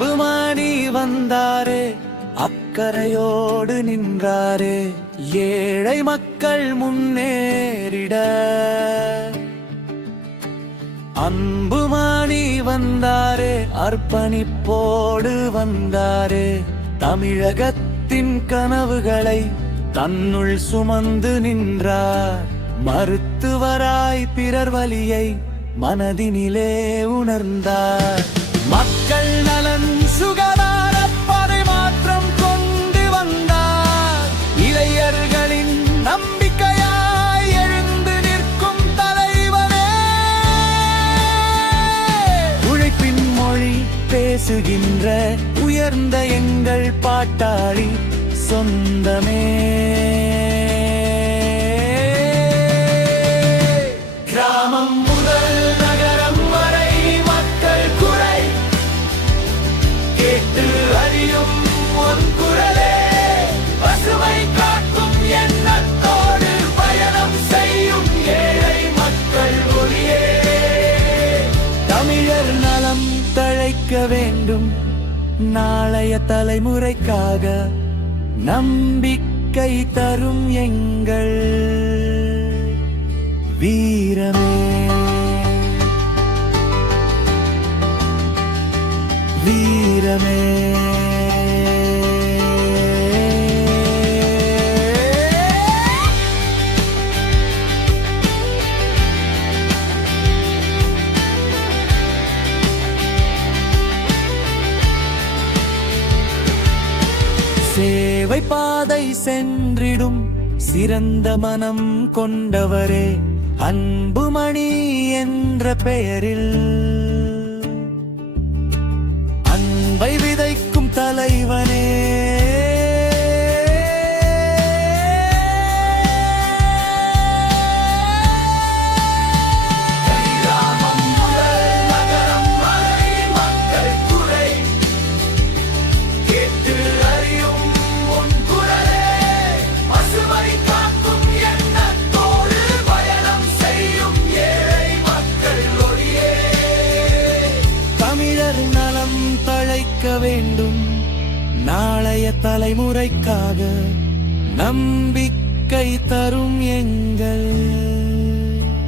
அன்புமணி வந்தாரே, அக்கறையோடு நின்றாரே, ஏழை மக்கள் முன்னேறிட. அன்புமணி வந்தாரே, அர்ப்பணிப்போடு வந்தாரே, தமிழகத்தின் கனவுகளை தன்னுள் சுமந்து நின்றார். மருத்துவராய் பிறர் வலியை மனதினிலே உணர்ந்தார். மக்கள் நலன் சுகாதார பரிமாற்றம் கொண்டு வந்தார். இளைஞர்களின் நம்பிக்கையாய் எழுந்து நிற்கும் தலைவனே. உழைப்பின் மொழி பேசுகின்ற உயர்ந்த எங்கள் பாட்டாளி சொந்தமே. கிராமம் முதல் நகரம் வரை மக்கள் குறை கேட்டு அறியும் உன் குரலே. பசுமை காக்கும் எண்ணத்தோடு பயணம் செய்யும் ஏழை மக்கள் ஒளியே. தமிழர் நலம் தழைக்க வேண்டும், நாளைய தலைமுறைக்காக நம்பிக்கை தரும் எங்கள் வீரமே. வீரமே. சேவை பாதை சென்றிடும் சிறந்த மனம் கொண்டவரே, அன்புமணி என்ற பெயரில் அன்பை விதைக்கும் தலைவனே. வேண்டும், நாளைய தலைமுறைக்காக நம்பிக்கை தரும் எங்கள்